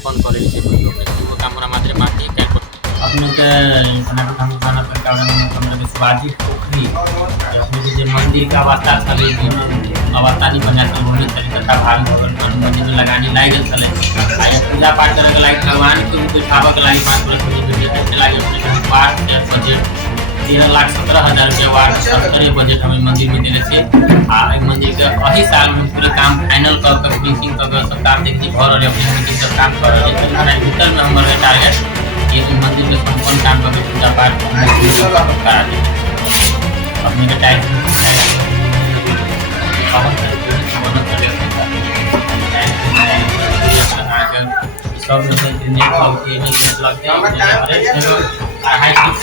संपन्न कर वो काम मात्र बाकी अपने के खाना तरीका के स्वादिष्ट पोखरी अपने के मंदिर का अवस्था चले अवस्था नहीं बना होने तरीका भाग मंदिर में लगाने लाग गए पूजा पाठ करे के लायक भगवान के बैठावे के लायक 5 लगे वार्ड के बजट 13,17,000 रुपया वार्ड सरकारी बजट हमें मंदिर में दिले छे मंदिर के अही साल में पूरे काम फाइनल कर फिनिशिंग कर सब काम देखिए घर और अपने मंदिर सब काम कर रहे भीतर में हमारे टारगेट ये मंदिर में संपन्न काम करके पूजा पाठ करा दे अपने के टाइम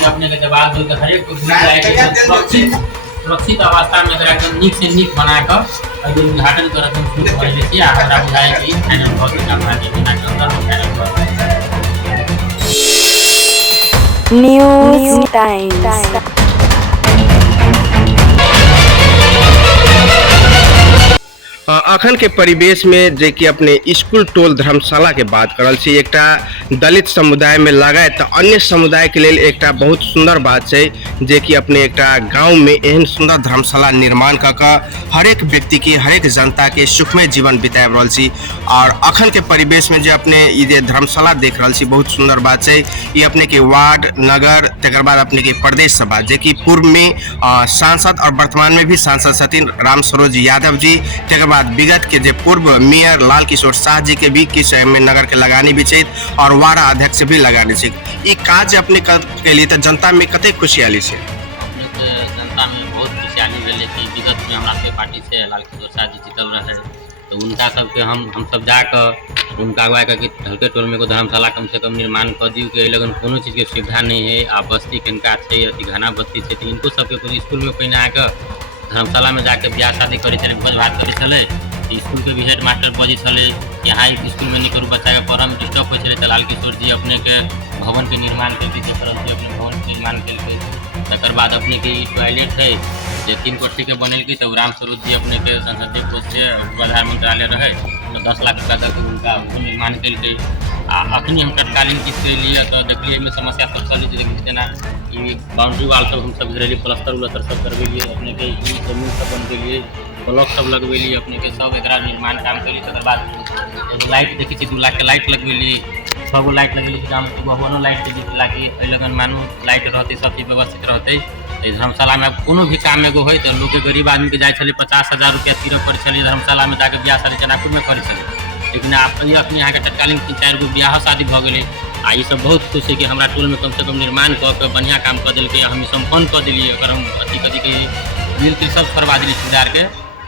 अपने के जवाब दो हर एक सुरक्षित अवस्था में निक से निक बनाकर उद्घाटन करके शुरू कर लेती है बुझाए कि फाइनल न्यूज़ टाइम्स। अखन के परिवेश में जे कि अपने स्कूल टोल धर्मशाला के बात करल छी एकटा दलित समुदाय में लगाए तो अन्य समुदाय के लिए एकटा बहुत सुंदर बात है जे कि अपने एकटा गांव में एहन सुंदर धर्मशाला निर्माण कर हर एक व्यक्ति के हर एक जनता के सुखमय जीवन बिताब रहल छी और अखन के परिवेश में जो अपने ये धर्मशाला देख रहल छी बहुत सुंदर बात है ये अपने के वार्ड नगर तकर बाद अपने के प्रदेश सभा जे कि पूर्व में सांसद और वर्तमान में भी सांसद सतीन राम सरोज यादव जी तकर बाद विगत के जे पूर्व मेयर लाल किशोर शाह जी के भी किस में नगर के लगानी भी चाहिए और वार्ड अध्यक्ष भी लगानी चाहिए काज अपने के लिए तो जनता में कते खुशहाली से जनता में बहुत खुशहाली मिले कि विगत में हमारे पार्टी से लाल किशोर शाह जी जीतल रहे तो उनका सबके हम सब जाकर उनका अगुवाई करके हल्के टोल में को धर्मशाला कम से कम निर्माण कर दियो कि लगन कोनो चीज़ के सुविधा नहीं है आ बस्ती कनका है अति घना बस्ती है तो इनको सबके स्कूल में पहिने आकर धर्मशाला में जाके ब्याह शादी करे भोज भात करे चले स्कूल के भी हेड मास्टर बजे चले यहाँ स्कूल में नहीं करूँ बच्चा के पढ़ में डिस्टर्ब हो चले लाल किशोर जी अपने के भवन के निर्माण करके अपने भवन के निर्माण करके तकर बाद अपने के टॉयलेट है जो 3 कोठी के बनल की तब राम स्वरूप जी अपने के संसदीय कोष से प्रधान मंत्रालय रहे तो 10 लाख रुपया तक उनका निर्माण कल अखनी हम तत्कालीन किस्त के लिए तो देखिए में समस्या सब चली जेना बाउंड्री वाल सब हम सब घरेली प्लस्तर उलस्तर सब करवेलिए अपने के जमीन सब बनवेलिए ब्लॉक सब लगवेलिए अपने के सब एक निर्माण काम करी तक बाद लाइट देखी 2 लाख के लाइट लगवेलिए 6 गो लाइट लगेली गाँव में भवनो लाइट के जीत लागे लगन मानू लाइट रहते सब चीज व्यवस्थित रहते धर्मशाला में कोनो भी काम एगो हो तो लोग गरीब आदमी के जाए 50,000 रुपया तीरक करे चलिए धर्मशाला में जाके ब्याह शादी जनकपुर में करे चलिए लेकिन अपने यहाँ के तत्कालीन 3-4 गो ब्याह शादी भ गए ये सब बहुत खुश है कि हमारा टोल में कम से कम निर्माण कर बढ़िया काम कर दिल्ली हम संपन्न कर दिलिए अगर हम अथी कथी के बिल तिल सब करवा दिली सुधार के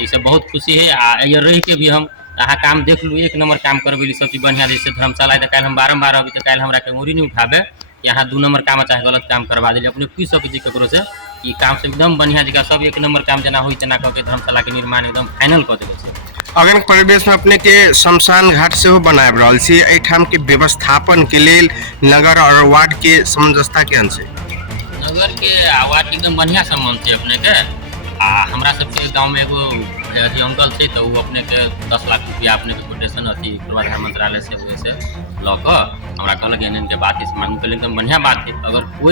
ये सब बहुत खुशी है ये रह के भी हम यहाँ काम देख लू 1 नंबर काम करवेली सब चीज बढ़िया जैसे धर्मशाला है कल हम बारम्बार अभी तो कल हमारा उरी नहीं उठावे यहाँ 2 नंबर काम चाहे गलत काम करवा दिली अपने पूछ सके जी ककरो से ये काम से एकदम बढ़िया जगह सब 1 नंबर काम जना हुई तना कह के धर्मशाला के निर्माण एकदम फाइनल कर दिले। अगर परिवेश में अपने के शमशान घाट से हो बनाए रहल छी एठाम के व्यवस्थापन के लिए नगर और वार्ड के सामंजस्यता के अंश नगर के वार्ड एकदम बढ़िया संबंध है अपने के हमरा सबके गांव में एगो अथी अंकल थे तो वो अपने के 10 लाख रुपया अपने के कोटेशन अथी प्रधान मंत्रालय से वैसे लकर हमरा कहलक इनके बात इस मांग कर एकदम बढ़िया बात है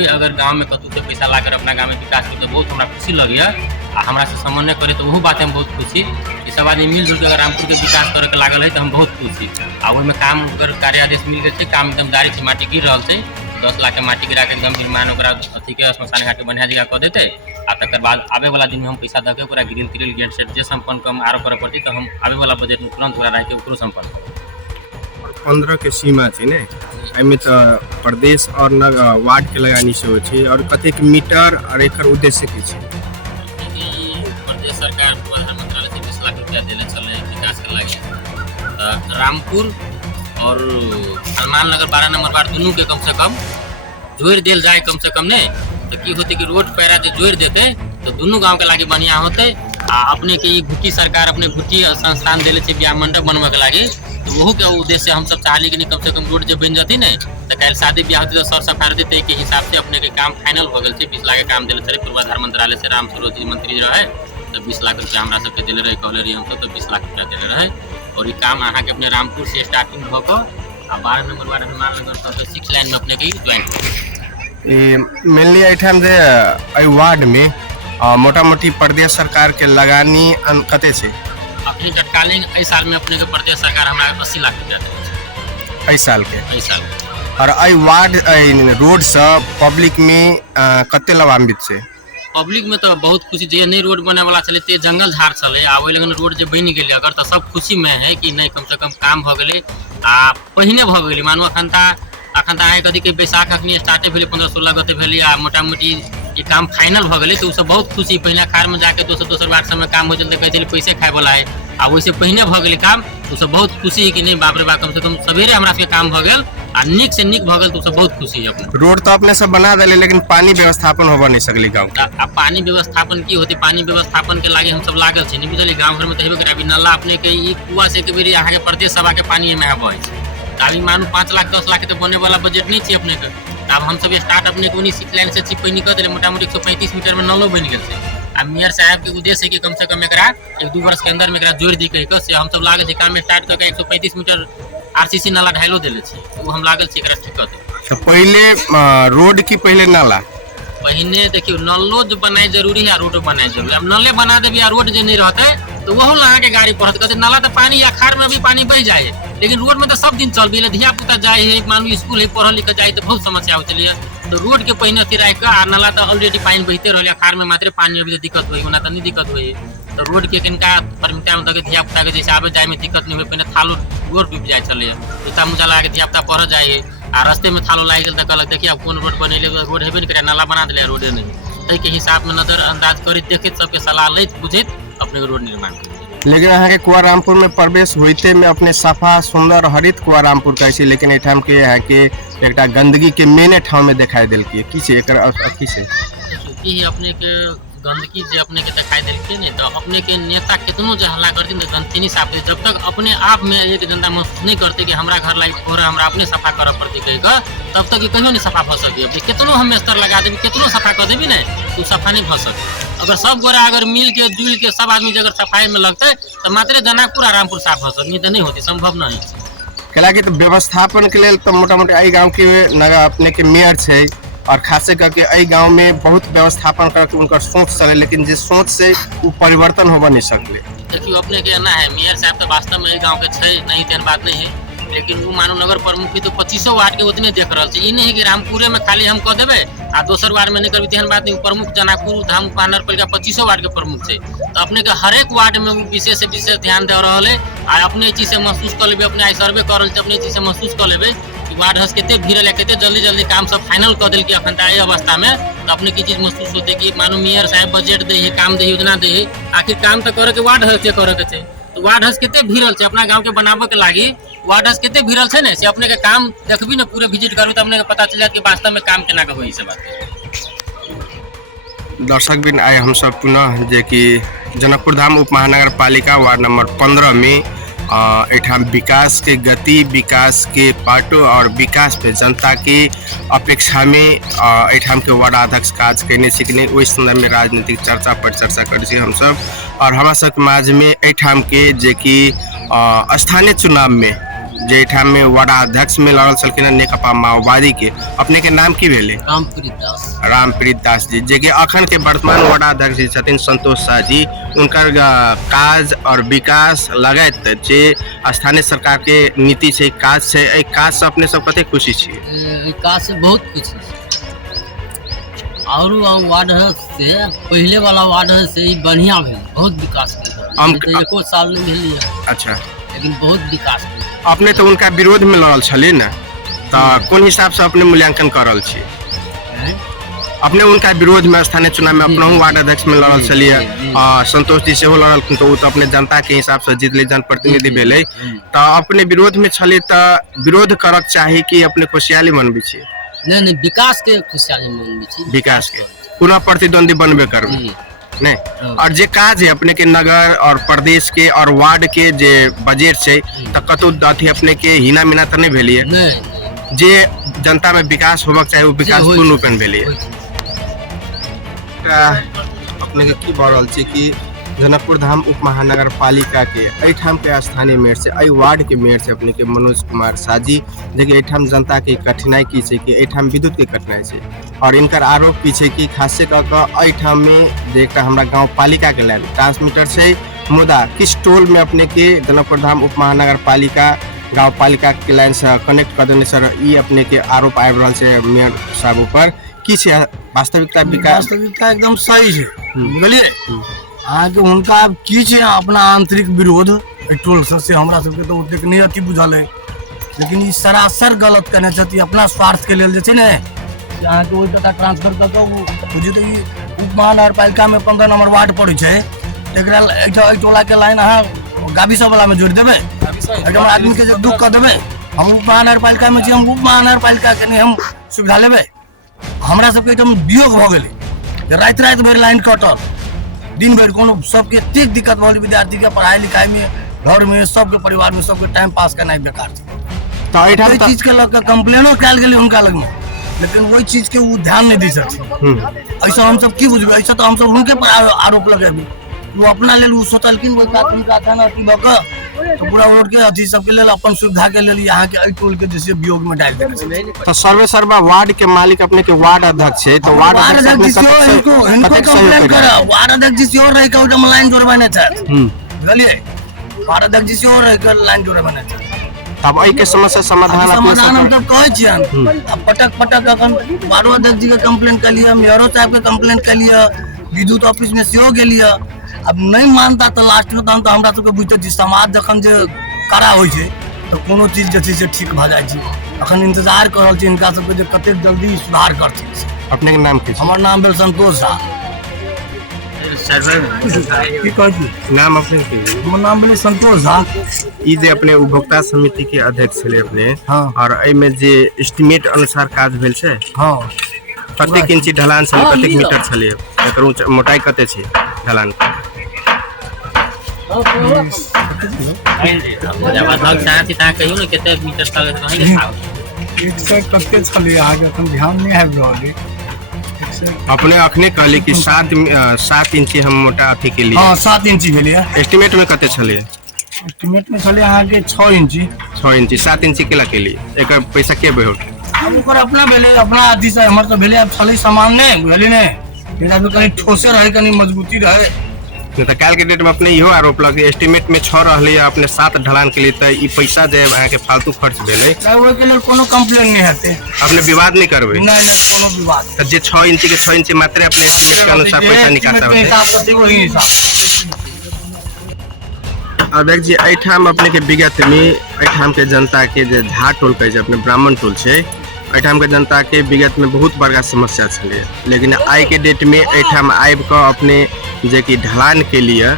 अगर गांव में कतू से पैसा लाकर अपना गांव में विकास की तो बहुत हमरा खुशी लगे हमरा से समन्वय करे तो वो बात हम बहुत खुशी ये सब आदमी मिलजुल के अगर रामपुर के विकास करे के लागल है तो हम बहुत खुशी में काम अगर कार्य आदेश मिल गए काम एकदम दारी से माटी गिर रहा है 10 लाख के माटी गिरा के एकदम निर्माण अथी के श्मशान घाट के बढ़िया जगह कर देते तक बाद आवे वाला दिन में हम पैसा दे के ग्रिल तिरिल गेट सेट जे संपन्न कम आरो करे पड़ती तो हम आवे वाला बजट में तुरंत रह के ओकरो संपन्न 15 के सीमा थी ने एमे तो प्रदेश और वार्ड के लगानी से हो छी और कतेक मीटर और एकर उद्देश्य की छी प्रदेश सरकार प्रधान मंत्रालय से 20 लाख रुपया देले चले विकास के लागि रामपुर और हनुमान नगर 12 नंबर वार्ड दोनों के कम से कम जोड़ देल जाए कम से कम ने तो की होते कि रोड पैरा जो जोड़ देते तो दोनों गांव के लागे बढ़िया होते अपने के घुट्टी सरकार अपने घुट्टी संस्थान दिले थे ब्याह मंडप बनवा के लागे तो वह के उद्देश्य हम सब चाहली कि कम से कम रोड जब बन जाती न तो कल शादी ब्याह होती तो सर सफाई देते के हिसाब से अपने के काम फाइनल हो गए 20 लाख के काम दिले थे पूर्वाधार मंत्रालय से राम सरोज जी मंत्री रहे तो 20 लाख रुपया हमारा सबके दिले रहे कहले रही हम तो 20 लाख रुपया दिले रहे और ये काम अहाँ के अपने रामपुर से स्टार्टिंग होकर आ 12 नंबर वार्ड हनुमान नगर सबसे 6 लाइन में अपने के ज्वाइन मेनली एठाम जे एहि वार्ड में मोटा मोटी प्रदेश सरकार के लगानी कते छै अपने तत्कालीन एहि साल में अपने के प्रदेश सरकार हमरा 80 लाख रुपया देले छै एहि साल के एहि साल और एहि वार्ड रोड से पब्लिक में कते लाभान्वित छै पब्लिक में तो बहुत खुशी जे नहीं रोड बने वाला चले ते जंगल झाड़ चले आ ओइ लगन रोड जे बन गेले अगर तो सब खुशी में है कि नहीं कम से कम काम भ गेले आ पहिने भ गेले मानू अखन आए कदी के बैसाख अखनी स्टार्टे भेले 15-16 गते भेले आ मोटा मोटी ये काम फाइनल भ गेले तो सब बहुत खुशी पहले खार में जाके दोसर बार समय काम हो चलते कहते पैसे खाए वाला है आ वैसे पहिने भ गेले काम तो सब बहुत खुशी है कि नहीं बाप रे बाप कम से कम सवेरे हमरा के काम भ गेल आ निक से निक भ गेल तो सब बहुत खुशी है अपने रोड तो अपने सब बना देले लेकिन पानी व्यवस्थापन होबा नहीं सकले गांव के आ पानी व्यवस्थापन की होती पानी व्यवस्थापन के लागे हम सब लागल छै नहीं बुझली गांव घर में तो हेबे करे अभी नाला अपने के ई कुआ से के बेरी यहाँ के प्रदेश सभा के पानी में बहे छै अभी मानू 5 लाख 10 लाख के तो बने वाला बजट नहीं छै अपने के अब हम सब स्टार्ट अपने को 19 लाइन से चिप नहीं कर देले मोटा मोटी 135 मीटर में नलो बन गेल छै आ मेयर साहब के उद्देश्य है कि कम से कम एकरा 1-2 वर्ष के अंदर में एकरा जोड़ दी के से हम सब लागल छै काम स्टार्ट करके 135 मीटर आरसीसी नाला ढाइलो देले छै वो हम लागल छै एकरा ठीक कर दे तो पहले रोड की पहले नाला पहिने देखियो नलो जो बनाए जरूरी है रोड बनाए जरूरी है अब नले बना देबी आ रोड जे नहीं रहते तो वह लगा के गाड़ी पढ़त कहते नाला तो पानी अखाड़ में भी पानी बह जाए लेकिन रोड में तो सब दिन चल भी धिया पुता जाए है मानू स्कूल है पढ़ लिख जाए तो बहुत समस्या हो चलिए तो रोड के पहिने तिराय के आ नाला तो ऑलरेडी पानी बहते रहे अखाड़ में मात्र पानी अभी दिक्कत हुई ओना तो नहीं दिक्कत हुई तो रोड के किनका परमिटा में धिया पुता के जैसे आवे जाए में दिक्कत नहीं हुई पहले थालो रोड डूब जाए चले जूता मुजा लगा के धिया पुता पढ़ जाए आ रास्ते में थालो लाग गल तो कहलक देखिए अब कौन रोड बनेले रोड हेबे नहीं करे नाला बना दिले रोडे नहीं ताहि के हिसाब में नजरअंदाज करैत देखैत सबके सलाह लैत बुझैत अपने रोड निर्माण करें लेकिन यहाँ के कुआरामपुर में प्रवेश होते में अपने सफा सुंदर हरित कुआरामपुर कहै लेकिन एठाम के यहाँ के एक गंदगी के मेने ठाव में दिखाई दिल की अपने के गंदगी जे अपने के दिखाई दिलके नहीं तो अपने के नेता कितनो जो हल्ला करते तो गंदगी नहीं साफ जब तक अपने आप में एक जनता महसूस नहीं करते कि हमारा घर लाइक हो रहा है हमरा अपने सफा कर पड़ती कहीं तब तक ये कहियो नहीं सफा भ सके अपने कितनो हम स्तर लगा देवी कितनो सफा कर देवी ना तो सफा नहीं भ सके अगर सब गोरा अगर मिल के जुल के सब आदमी अगर सफाई में लगते तो मात्र जनकपुर आ रामपुर साफ भ सके नहीं तो नहीं होती संभव नहीं कैलाकि तो व्यवस्थापन के लिए तो मोटा मोटी एहि गाँव के नगर अपने के मेयर है और खासे करके एहि गांव में बहुत व्यवस्थापन करके उनका सोच चले लेकिन जिस सोच से वो परिवर्तन होगा नहीं सकले देखियो अपने के ना है मेयर साहब तो वास्तव में गांव के छै नहीं तेन बात नहीं है लेकिन वो मानो नगर प्रमुख की तो 25 वार्ड के उतने देख रहा है नहीं है कि रामपुरे में खाली हम कह देवे आ दोसर वार्ड में नहीं करबी तेहन बात नहीं प्रमुख जनकपुर धाम पानर पर 25 वार्ड के प्रमुख है तो अपने के हर एक वार्ड में वो विशेष से विशेष ध्यान दे रहा है आ अपने चीज से महसूस कर लेबे अपने आई सर्वे कर रहे अपने चीज से महसूस कर लेबे वार्ड हस केते भीड़ है केते जल्दी काम सब फाइनल कर दिल के अखन तक अवस्था में तो अपने की चीज महसूस होते कि मानो मेयर साहब बजट दे है काम दे योजना दे है आखिर काम तो करे के वार्ड हस के करे के छै तो वार्ड हस केते भीड़ल छै अपना गांव के बनाबे के लागी वार्ड हस केते भीड़ल छै ने से अपने के काम देखबी ना पूरे विजिट करू तो अपने के पता चल जात कि वास्तव में काम केना के होई से बात दर्शक बिन आए हम सब पुनः जे कि जनकपुर धाम उप महानगर पालिका वार्ड नंबर 15 में एठाम विकास के गति विकास के पाटो और विकास पे जनता की अपेक्षा में एठाम के वार्ड अध्यक्ष काज करने सीखने वही संदर्भ में राजनीतिक चर्चा पर चर्चा करे हम सब और हमारा सब समाज में एठाम के जे कि स्थानीय चुनाव में जे एठाम में वार्ड अध्यक्ष में लड़ल छलखिन नेकपा माओवादी के अपने के नाम की भेले रामप्रीत दास जी जे कि अखन के वर्तमान वार्ड अध्यक्ष जी छथिन संतोष शाह जी उनकर काज और विकास लगायत जे स्थानीय सरकार के नीति से काज से एहि काज से अपने सब कते खुशी छियै काज से बहुत खुशी और वार्ड से पहले वाला वार्ड से बढ़िया भेल बहुत विकास भेल एको साल नहीं भेल अच्छा लेकिन बहुत विकास भेल अपने तो उनका विरोध में लड़ल छले ना तो कौन हिसाब से अपने मूल्यांकन कर रहल छी अपने उनका विरोध में स्थानीय चुनाव में अपना वार्ड अध्यक्ष में लड़ल छलिए संतोष जी से लड़ल तो अपने जनता के हिसाब से जीतले जनप्रतिनिधि भेले तो अपने विरोध में छले तो विरोध करक चाही कि अपने खुशहाली मनबी छी नहीं विकास के खुशहाली मनबी छी विकास के पुनः प्रतिद्वंदी बनबे करबे नहीं और जे काज है अपने के नगर और प्रदेश के और वार्ड के जे बजट है तो कतौ अथी अपने के हिना मिना तो नहीं भेलिए जे जनता में विकास होबक चाहे वो विकास पूर्ण रूपेण भेलिए अपने के की भ रहल छै कि जनकपुर धाम उप महानगर पालिका के एठाम के स्थानीय मेयर से एहि वार्ड के मेयर से अपने के मनोज कुमार साजी देखिए एठाम जनता के कठिनाई की छै कि एठाम विद्युत के कठिनाई छै और इनकर आरोप की छै कि खासे कऽ कऽ एठाम में जे एकटा हमरा गाँव पालिका के लाइन ट्रांसमीटर छै मुदा किस टोल में अपने के जनकपुर धाम उप महानगर पालिका गाँव पालिका के लाइन से कनेक्ट कर देने सर ई अपने के आरोप आबि रहल छै मेयर साहब ऊपर की छै वास्तविकता विकास वास्तविकता एकदम सही है बुझलिए अहाँके हुनका आब की छै अपना आंतरिक विरोध टोल से हमरा सबके तो ओतेक नहीं अथी बुझल है लेकिन ई सरासर गलत करने छथि अपना स्वार्थ के लेल जे छै ने अहाँके ओहि टका ट्रांसफर कऽ कऽ बुझियौ तऽ ई उप महानगर पालिका में 15 नंबर वार्ड पड़ै छै एकरा एहि टोला के लाइन अहाँ गाबी सब वाला में जोड़ देबै एकदम आदमी के जे दुख कऽ देबै हम उप महानगर पालिका में छी हम उप महानगर पालिका के नहीं हम सुविधा लेबै हमरा सबके एकदम वियोग भऽ गेलै जे राति राति भरि लाइन कटल दिन भर कोनो सबके एतेक दिक्कत भऽ गेलै विद्यार्थी के पढ़ाई लिखाई में घर में सबके परिवार में सबके टाइम पास करनाइ बेकार छै तो एठाम चीज के लऽ कऽ कंप्लेनो कयल गेलै हुनका लग में लेकिन वही चीज के वो ध्यान नहीं दै छथिन ऐसा हम सब की बुझबै ऐसा तो हम सब हुनके पर आरोप लगेबै वो अपना लेल वो सोचलखिन वो हुनका था अथी भऽ कऽ तो पूरा रोड के अथी सबके लेल अपन सुविधा के लेल यहाँ के एहि टोल के जैसे वियोग में डाल देलकै तो सर्वे वार्ड के मालिक अपने के वार्ड अध्यक्ष है तो वार्ड अध्यक्ष इनको कंप्लेन करा वार्ड अध्यक्ष जी से और रह के ओइठम लाइन जोड़बाने छै बुझलिए वार्ड अध्यक्ष जी से और रह के लाइन जोड़बाने छै अब एहि के समस्या समाधान हम तब कहै छियन अब पटक अखन वार्ड अध्यक्ष जी के कंप्लेन कर लिया मेयरो साहब के कंप्लेन कर लिया विद्युत ऑफिस में सेहो गेलिए अब नहीं मानता तो लास्ट में तहन तो हमरा सबके बुझते छी समाज जखन जे कड़ा होइ छै तो कोनो चीज जे छै से ठीक भऽ जाइ छै अखन इंतजार कर रहल छी इनका सबके जे कतेक जल्दी सुधार करथिन अपने के नाम की हमर नाम भेल संतोष झा की कहै छी नाम अपने के हमर नाम भेल संतोष झा ई जे अपने उपभोक्ता समिति के अध्यक्ष छले अपने हाँ और एहि में जे एस्टिमेट अनुसार काज भेल छै हाँ कतेक इंची ढलान छलै कतेक मीटर छलै एकर मोटाई कते छै ढलान जब अध्यक्ष साहब ता कहियो ने कते मीटर तक कहीं के साहब एक से कते छलै आगे अपन ध्यान नहीं आबि रहल है अपने अखने कहली कि 7 इंची हम मोटा अथी के लिए हाँ 7 इंची के लिए एस्टिमेट में कते छलै एस्टिमेट में छलै अहाँ के 6 इंची 6 इंची 7 इंची केला के लिए एकर पैसा के बहो अब ओकर अपना भेले अपना अथी से हमर तो भेले अब छलै सामान ने बुझली ने एकरा पे कनी ठोसे रहे कनी मजबूती रहे तो काल के डेट में अपने इहो आरोप लगे एस्टिमेट में 6 रहले अपने 7 ढलान के लिए तो ई पैसा जे अहाँ के फालतू खर्च भेले ओहि के लेल कोनो कंप्लेन नहीं हेते अपने विवाद नहीं करबे नहीं कोनो विवाद तो जे 6 इंची के 6 इंची मात्र अपने एस्टिमेट के अनुसार पैसा निकालता होते हिसाब से वही हिसाब अध्यक्ष जी एठाम अपने के विगत में एठाम के जनता के जे झा टोल कहे छै अपने ब्राह्मण टोल छै एठाम के जनता के विगत में बहुत बड़का समस्या छलै लेकिन आइ के डेट में एठाम आबि कऽ अपने जे कि ढलान के लिए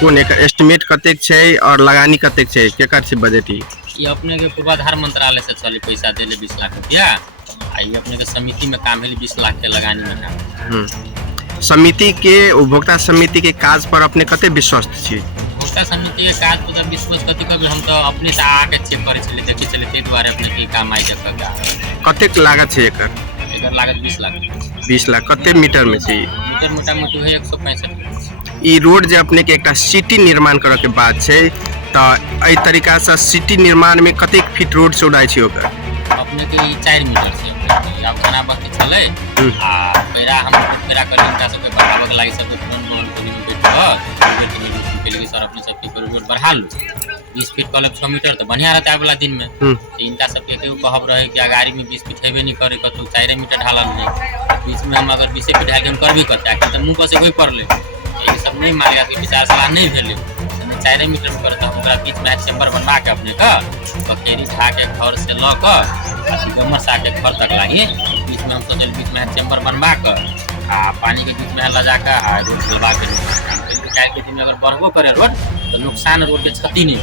कोन एकर एस्टिमेट कतेक छै और लगानी कतेक छै केकर छै बजट ये अपने के पूर्वाधार मंत्रालय से चली पैसा देले 20 लाख रुपया आ ये अपने के समिति में काम भेल 20 लाख के लगानी में काम समिति के उपभोक्ता समिति के काज पर अपने कते विश्वस्त छी उपभोक्ता समिति के काज पर विश्वास कथी करबे हम तो अपने से आके चेक करे छले देखे छले ते द्वारा अपने के काम आई जक कतेक लागत छै एकर लागत 20 लाख 20 लाख कते मीटर में छै मीटर मोटा-मोटी है 165 ई रोड जे अपने के एकटा सिटी निर्माण करे के बाद छै तो एहि तरीका से सिटी निर्माण में कतेक फीट रोड चौड़ाई छै ओकर अपने के 4 मीटर छै अब खाना बाकी छले आ पेरा हम पेरा कर इनका सब के बढ़ावे के लागि सब पुरान मोहन कोनी में बैठ के लिए सर अपने सब के रोड बढ़ा लो 20 फीट कलम 6 मीटर तो बढ़िया रहता है वाला दिन में इनका सब के कहब रहे कि गाड़ी में 20 फीट हेबे नहीं करे कतो 4 मीटर ढालन है बीच में हम अगर 20 फीट ढाल के हम करबे करते आ तो मुंह पर से कोई पड़ले ये सब नहीं मानेगा कि विचार सलाह नहीं भेले 4 मीटर में करता हम ओकरा बीच में चैम्बर बनवा के अपने का बकेरी झा के घर से ल क गमर सा के घर तक लागिए बीच में हम सोचल बीच में चैम्बर बनवा कर आ पानी के बीच में लगा के आ रोड चलवा के दिन में अगर बढ़बो करे रोड तो नुकसान रोड के क्षति नहीं हो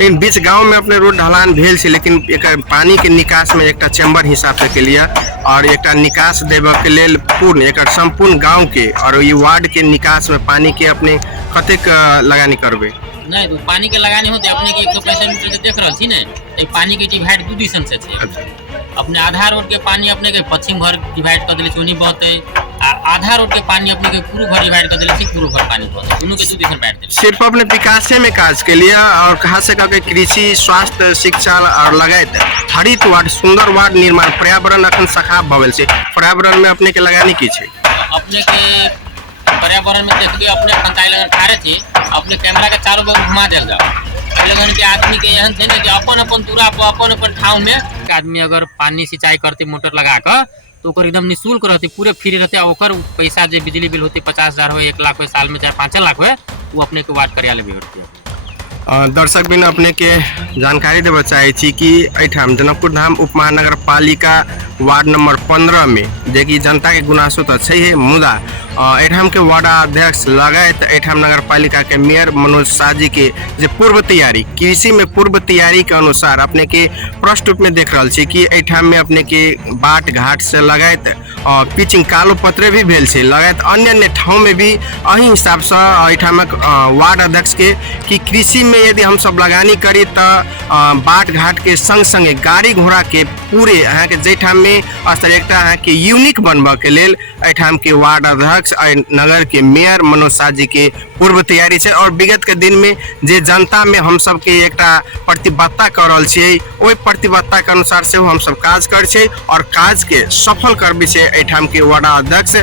लेकिन बीच गांव में अपने रोड ढलान भेल छै लेकिन एक पानी के निकास में एक चैम्बर हिसाब से के लिए और एक निकास देवे के लेल पूर्ण एक संपूर्ण गांव के और ये वार्ड के निकास में पानी के अपने कतेक लगानी करबे नहीं तो पानी के लगानी होते अपने के 165 मीटर के देख रहा थी ने तो पानी के डिवाइड दू दिशन से छे अपने आधा रोड के पानी अपने के पश्चिम घर डिवाइड कर दिले चोनी बहते आ आधा रोड के पानी अपने के पूरा भर डिवाइड कर दिले, पूरा भर पानी पड़े दोनों के दू दिशा में बैठ दिले। सिर्फ अपने विकास में काज के लिए और कहा से के कृषि, स्वास्थ्य, शिक्षा और लगायत हरित वार्ड, सुंदर वार्ड निर्माण, पर्यावरण अखन सखा भवल से पर्यावरण में अपने के लगानी की छे। अपने के पर्यावरण में देखिए अपने पंचायत लगन ठारे थी, अपने कैमरा के चारों बगल घुमा देल जाओ। लगन के आदमी के एहन थे ना कि अपन अपन दूरा पर अपन अपन ठाव में आदमी अगर पानी सिंचाई करते मोटर लगा कर तो ओकर एकदम निःशुल्क रहते, पूरे फ्री रहते। ओकर पैसा जो बिजली बिल होती 50,000 हो, 1 लाख हो, साल में चाहे 5 लाख हो, वो अपने के वार्ड कार्यालय में होती है। दर्शक बिन अपने के जानकारी देव चाहे छी कि एठाम जनकपुर धाम उप महानगर पालिका वार्ड नंबर 15 में देखिए जनता के गुनासो तो छै है, मुदा एठाम के वार्ड अध्यक्ष लगायत एठाम नगर पालिका के मेयर मनोज शाह जी के जो पूर्व तैयारी कृषि में पूर्व तैयारी के अनुसार अपने के प्रश्न रूप में देख रहा छी कि एठाम में अपने के बाट घाट से लगायत पिचिंग कालो पत्रे भी भेल से लगायत अन्य अन्य ठाव में भी अही हिसाब से एठामक वार्ड अध्यक्ष के कि कृषि में यदि हम सब लगानी करी तो बाट घाट के संग संगे गाड़ी घोड़ा के पूरे यहाँ के जेठाम में अस्तर एक यहाँ के यूनिक बनबा के लेल एठाम के वार्ड अध्यक्ष नगर के मेयर मनोज शाह जी के पूर्व तैयारी है। और विगत के दिन में जे जनता में हम सब के एक प्रतिबद्धता कर रहल छियै, ओहि प्रतिबद्धता के अनुसार से हम सब काज कर छियै और काज के सफल करबे छै। एठाम के वार्ड अध्यक्ष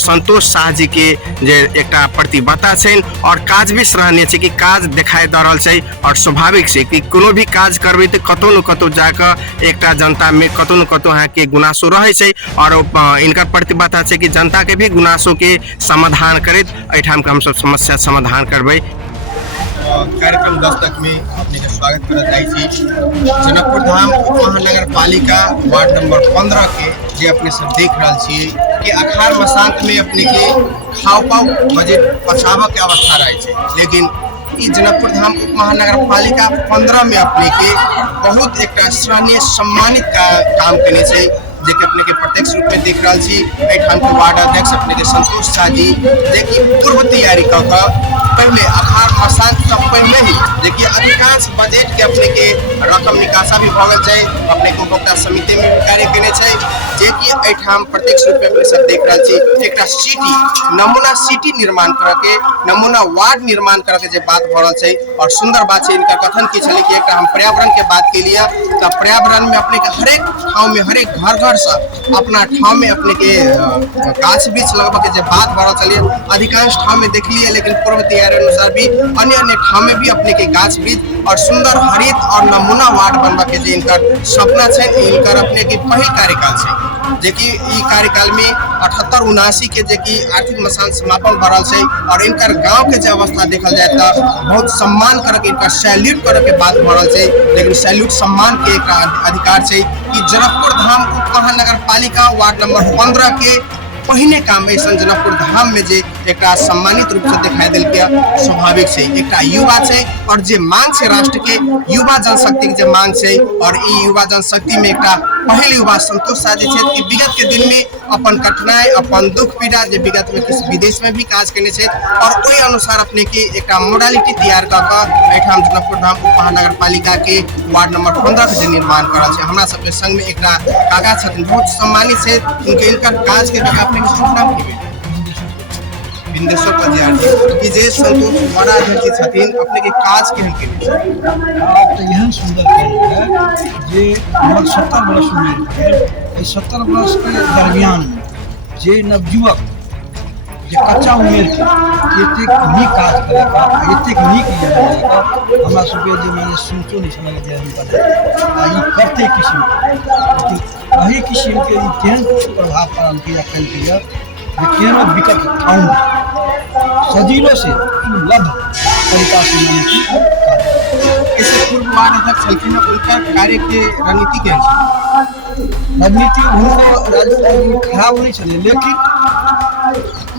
संतोष शाह जी के जे एक प्रतिबद्धता छै और काज भी सराहनीय छै कि काज दिखाई दे रहल छै। और स्वाभाविक छै कि कोनो भी काज करबे तो कतौ न कतौ जाकर एक जनता में कतौ न कतौ यहाँ के गुनासो रहे छै और इनका प्रतिबद्धता छै कि जनता के भी गुनासो के समाधान करैत एठाम के हम सब समस्या समाधान करबै। कार्यक्रम 10 तक में अपने का स्वागत करत जाइ छी। जनकपुर धाम उप महानगर पालिका वार्ड नंबर 15 के जे अपने सब देख रहल छी कि अखाड़ मसांत में अपने के खाव पाव बजट पछावा के अवस्था रहे छै, लेकिन ई जनकपुर धाम उप महानगर पालिका 15 में अपने के बहुत एक सराहनीय सम्मानित का काम करने छै, जेके अपने के प्रत्यक्ष रूप में देख रहा छी। एठाम के वार्ड अध्यक्ष अपने के संतोष शाह जी देखिए पूर्व तैयारी कर पहले अखाड़ मसांत से पहले ही देखिए अधिकांश बजट के अपने के रकम निकासा भी भगल छै, अपने को उपभोक्ता समिति में भी कार्य करने छै, जेकि एठाम प्रत्यक्ष रूप में अपने सब देख रहा छी। एक सिटी नमूना सिटी निर्माण करके नमूना वार्ड निर्माण करके जे बात भ रहल छै और सुंदर बात है। इनका कथन की छले कि एक हम पर्यावरण के बात के लिए तो पर्यावरण में अपने के हरेक ठाव में हरेक घर घर से अपना ठाव में अपने के गाछ वृक्ष लगवा के जो बात बढ़ा चलिए अधिकांश ठाव में देख लिए, लेकिन पूर्व तैयारी अनुसार भी अन्य अन्य ठाव में भी अपने के गाछ वृक्ष और सुंदर हरित और नमूना वार्ड बनवा के जो इनकर सपना है, इनकर अपने के पहल कार्यकाल है, जेकि ई कार्यकाल में 78-79 के जेकि आर्थिक मसान समापन भरल है और इनकर गांव के जो अवस्था देखल जाए तो बहुत सम्मान करके इनका सैल्यूट करे के बात भरल है। लेकिन सैल्यूट सम्मान के एक अधिकार है कि जनकपुर धाम उप महानगर पालिका वार्ड नंबर 15 के पहिने काम ऐसा जनकपुर धाम में जे एक सम्मानित रूप से दिखाई दिल गया स्वाभाविक है। एक युवा है और जे मांग से राष्ट्र के युवा जनशक्ति के मांग है और ई युवा जनशक्ति में एक पहले युवा संतोष शाह जी कि विगत के दिन में अपन कठिनाई अपन दुख पीड़ा जे विगत में किस विदेश में भी काज करने से और वही अनुसार अपने के एक मोडालिटी तैयार कर एठाम जनकपुर धाम उप महानगर पालिका के वार्ड नंबर 15 के निर्माण करल है। हमरा सबके संग में एक काका छथिन बहुत सम्मानित है, उनके इनकर काज के अपने के शुभ नाम की बिंदेश्वर पंजाबी कि जे संतोष महाराज जी छथिन अपने के काज के आप तो यह सुंदर है जे लगभग 70 वर्ष उम्र 70 वर्ष के दरमियान जे नवयुवक जे कच्चा उम्र के एतेक नीक काज करेगा एतेक नीक करेगा हमरा सबके जे मैंने सोचो नहीं समझ जे हम करते किस्म लेकिन वही किस्म के केहन प्रभाव पड़ल के अखन के जे केहन विकट ठाउँ सजीलो से लभ तरीका से इससे पूर्व वार्ड अध्यक्ष छलखिन उनका कार्य के रणनीति के रणनीति उनको राजनीति खराब नहीं चले, लेकिन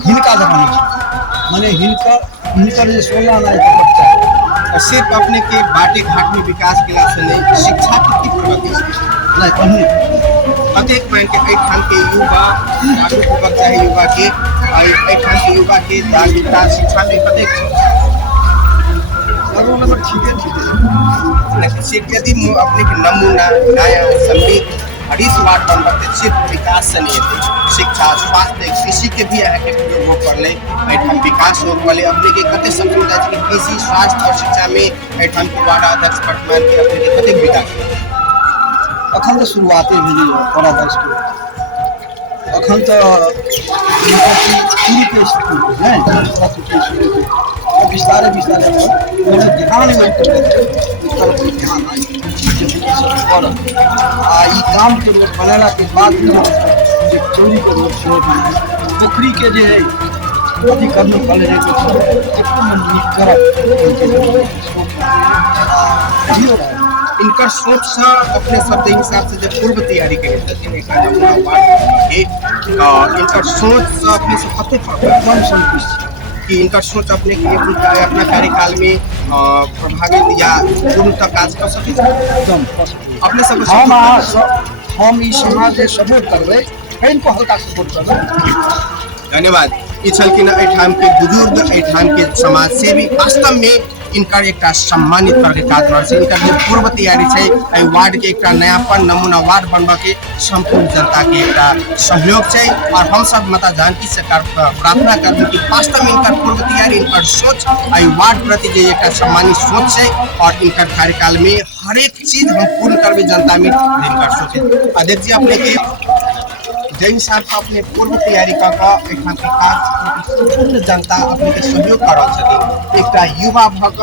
हिनका जगह नहीं माने हिनकर जो 16 आना है बच्चा सिर्फ अपने के बाटे घाट में विकास के लिए नहीं शिक्षा की प्रगति नहीं पढ़ने प्रत्येक बैंक के ठान के युवा जागरूक होकर चाहे युवा के ठान के युवा के जागरूकता शिक्षा में प्रत्येक ठीक है लेकिन यदि अपने के नमूना नया संबित 20 वार्ड बनबे सिर्फ विकास से नहीं थे, शिक्षा, स्वास्थ्य, कृषि के भी यहाँ के प्रयोग हो पड़े, एठाम विकास हो पड़े। अपने के कते समझ जाए कि कृषि, स्वास्थ्य और शिक्षा में एठाम के वार्ड अध्यक्ष वर्तमान के अपने के कते विकास अखन तो शुरुआते भेलै वार्ड अध्यक्ष के, अखन तो शुरू के स्कूल नहीं विस्तारे विस्तारे मैंने ध्यान में ध्यान आ ई गांव के रोड बनाला के बाद जे चोरी के रोड सेहो बने, पोखरी के जे है अधिकरण बने रहे इनका सोच से अपने शब्द हिसाब से जब पूर्व तैयारी के इनका सोच से अपने से कते एकदम संतुष्ट कि इनका सोच अपने के अपना कार्यकाल में प्रभावित या पूर्ण तक काज कर सके एकदम अपने सब हम ई समाज के सपोर्ट करबै, इनको हल्का सपोर्ट करबै। धन्यवाद। ई छलखिन एठाम के बुजुर्ग, एठाम के समाज सेवी, वास्तव में इनका एक सम्मानित करके काज रहल छै। इनका जो पूर्व तैयारी है वार्ड के एक नयापन नमूना वार्ड बनबा के संपूर्ण जनता के एक सहयोग है और हम सब माता जानकी से प्रार्थना करबे कि वास्तव में इनका पूर्व तैयारी, इनका सोच वार्ड प्रति जो एक सम्मानित सोच है और इनका कार्यकाल में हर एक चीज हम पूर्ण करबे जनता में इनका सोच है। अध्यक्ष जी अपने के जय हिसाब से अपने पूर्व तैयारी का एठाम के काज संपूर्ण जनता अपने के सहयोग कर रहल छथिन। एक युवा भक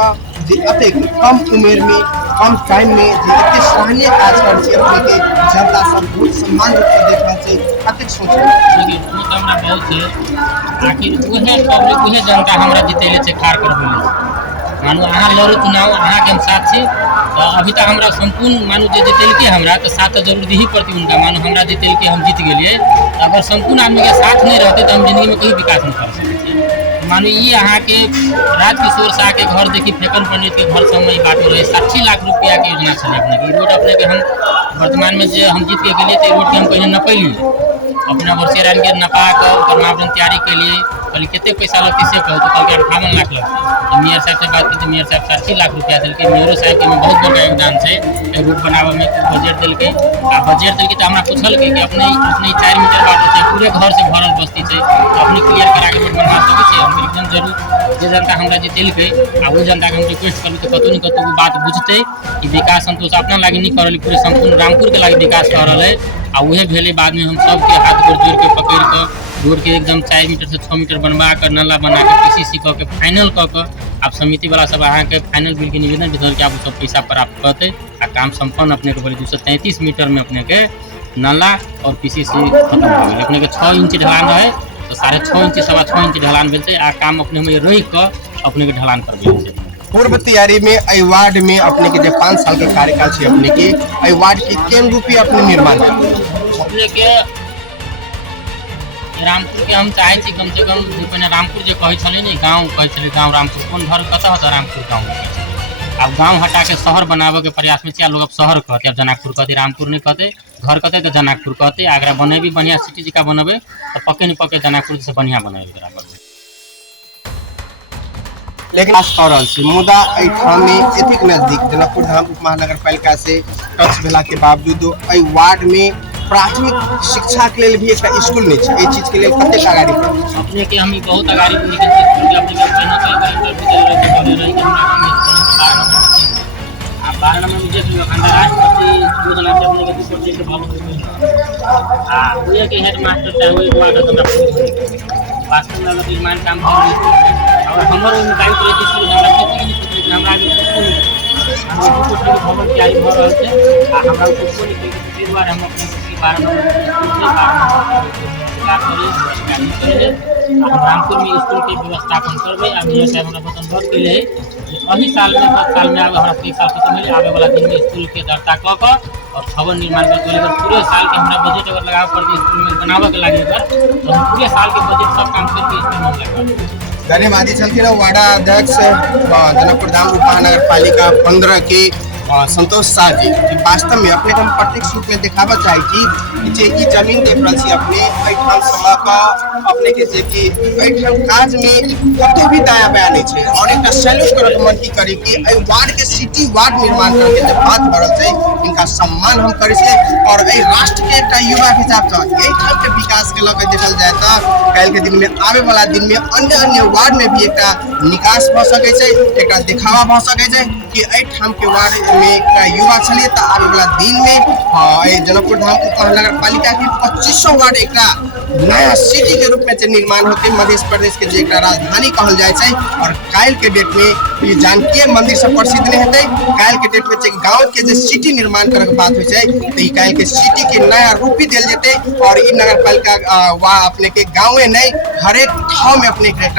जे अतेक कम उम्र में कम टाइम में जे एते सराहनीय काज कर छै, अपने के जनता सब बहुत सम्मान रूप से देख रहल छै, कतेक सोच लेकिन वो तो हमरा बहुत है, आखिर उहे पब्लिक उहे जनता हमरा जितेले छै खार करबे। मानू अहाँ लड़ू चुनाव, अहाँ के हम साथ छी, तो अभी तक हमरा संपूर्ण मानू जे जितेलके हमरा तो साथ तो जरूर दी ही पड़ती उनका। मानू हमरा जितेलके हम जीत गेलिए, तो अगर संपूर्ण आदमी के साथ नहीं रहते तो हम जिंदगी में कहीं विकास नहीं कर सकते। मानू ये अहाँ के राजकिशोर शाह के घर देखी फेकन पंडित के घर सब में बात हो रही 60 लाख रुपया के योजना चले अपने की रोड अपने के हम वर्तमान में जो हम जीत के गेलिए तो रोड के हम पहले नपैली अपना वर्षेरान के नपा कर मापदंड तैयारी के लिए कहली कितने पैसा लगती से कहो तो कल के 58 लाख लगती। मेयर साहब से बात की तो मेयर साहब 60 लाख रुपया दिल के, मेयरो साहब के में बहुत बड़ा योगदान है रोड बनावे में बजट दिल के। आ बजट दिल के तो हमरा पूछल के अपने 4 मीटर बाट है पूरे घर से भरल बस्ती है, अपने क्लियर करा के रोड बनवा सके छे। हम एकदम जरूर जे जनता हमरा जितेल के आ वो जनता के हम रिक्वेस्ट करू तो कतौ न कतौ बात बुझते कि विकास संतोष अपना लागी नहीं करल, पूरे संपूर्ण रामपुर के लागी विकास कर रहा है। आ उहे भेले बाद में हम सबके हाथ गोड़ जोड़ के पकड़ कर रोड के एकदम 4 मीटर से 6 मीटर बनवा कर नाला बना के पीसीसी क के फाइनल क के आप समिति वाला सब अहाँ के फाइनल बिल के निवेदन भेजल के आप सब पैसा प्राप्त करते आ काम संपन्न अपने के बोले 233 मीटर में अपने के नाला और पीसीसी खत्म हो गए। अपने के 6 इंच ढलान रहे तो 6.5 इंच 6.5 इंच ढलान भेलते आ काम अपने में रही क अपने के ढलान कर भेल। पूर्व तैयारी में आई वार्ड में अपने के जो 5 साल के कार्यकाल है अपने के आई वार्ड के केन रूपी अपने निर्माण अपने के रामपुर के हम चाहे छी कम से कम पहले रामपुर जो कहे छले नहीं गाँव कहे छले गाँव रामपुर कौन घर कत होता रामपुर गाँव। अब गाँव हटा के शहर बनावे के प्रयास में चार लोग अब शहर कहते, अब जनकपुर कहते, रामपुर नहीं कहते, घर कहते तो जनकपुर कहते। आगरा बने भी बढ़िया सिटी जगह बनबे तो पक्के नहीं पक्के जनकपुर से बढ़िया बनाए लेकिन कर रहल छी। मुदा एठाम में एतिक नजदीक जनकपुर धाम उप महानगर पालिका से टच भेला के बावजूद एहि वार्ड में प्राथमिक शिक्षा के लिए भी एक स्कूल नहीं है। चीज के लिए कते आगाड़ी अपने के हम बहुत आगाड़ी निकल स्कूल के अपने के आप 12 नंबर में देख लो अंतरराष्ट्रीय योजना से अपने के प्रोजेक्ट डेवलप हां वो के हेड मास्टर चाहे वो एक वार्ड का वास्तव में अगर निर्माण काम हो और हमारे में टाइम करे स्कूल हमरा खेती नहीं हमरा आगे हम कुछ के भवन तैयारी हो रहल छै आ हमरा कुछ नहीं के बार हम अपने 12 नंबर रामपुर में स्कूल के व्यवस्थापन करबे। आ मेयर साहब हमरा वचन दऽ के लिए अभी साल में 7 साल में आगे हमरा 3 साल खत्म होले आवे वाला दिन में स्कूल के दर्ता क के और भवन निर्माण कर देले। पूरे साल के हमरा बजट अगर लगावे पड़ते स्कूल में बनावे के लागे तो हम पूरे साल के बजट सब काम करके स्कूल में लगावे। धन्यवाद। छलखिन वार्ड अध्यक्ष जनकपुर धाम उप महानगर पालिका 15 के संतोष शाह जी कि वास्तव में अपने हम प्रत्यक्ष रूप में देखाबा चाहे कि जे ई जमीन देख रहल छी अपने एठाम समय का अपने के जे कि एठाम काज में कतो भी दाया बाया नहीं छै और एकटा सैल्यूट करत मन की करी कि एहि वार्ड के सिटी वार्ड निर्माण करके जे बात बढ़ल छै इनका सम्मान हम करै छै और एहि राष्ट्र के एकटा युवा के हिसाब से एठाम के विकास के लऽ के देखल जाय तऽ काल्हि के दिन में आवे वाला दिन में अन्य वार्ड में भी एकटा निकास भऽ सकै छै एकटा दिखावा भऽ सकै छै कि एठाम के वार्ड में एकटा युवा छलिए तऽ आवे वाला दिन में जनकपुर धाम उपमहानगर पालिका के 2500 वार्ड एकटा नया सिटी के रूप में निर्माण होते मध्य प्रदेश के जो एक राजधानी कहल जाए छै और काल्हि के डेट में ये जानकीय मंदिर से प्रसिद्ध नहीं होते काल्हि के डेट में गाँव के जो सिटी निर्माण करे के बात हो जाए तो ये काल्हि के सिटी के नया रूप भी दिल जेते और ई नगर पालिका वा अपने के गाँव नहीं हरेक ठाव में अपने के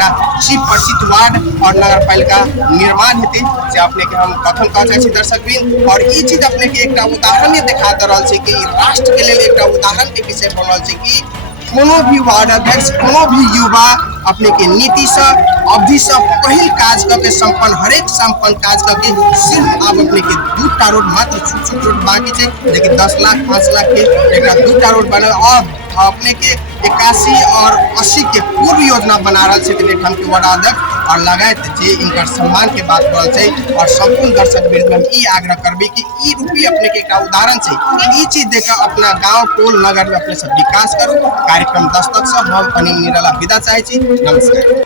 चीफ प्रसिद्ध वार्ड और नगर पालिका निर्माण हेते से अपने के हम कथन कह चाहे दर्शक बिन और ये चीज अपने के एक उदाहरण देखा रहल छै कि राष्ट्र के लिए एक उदाहरण के विषय बनल छै कि कोनो भी वार्ड अध्यक्ष कोनो भी युवा अपने के नीति से अवधि से पहिल काज करके संपन्न हरेक संपन्न काज करके सिर्फ आप अपने के 2टा रोड मात्र छोट रोड बाकी है लेकिन 10 लाख 5 लाख के एक 2टा रोड बने और अपने के 81 और 80 के पूर्व योजना बना रहा है हम के वार्ड अध्यक्ष और लगाए जे इनका सम्मान के बात करल छै और संपूर्ण दर्शक वृंद में ई आग्रह करबी कि ई रूपी अपने के एक उदाहरण छै ई चीज देख अपना गांव टोल नगर में अपने सब विकास करू कार्यक्रम 10 तक से हम अनिल निराला विदा चाहे छी नमस्कार।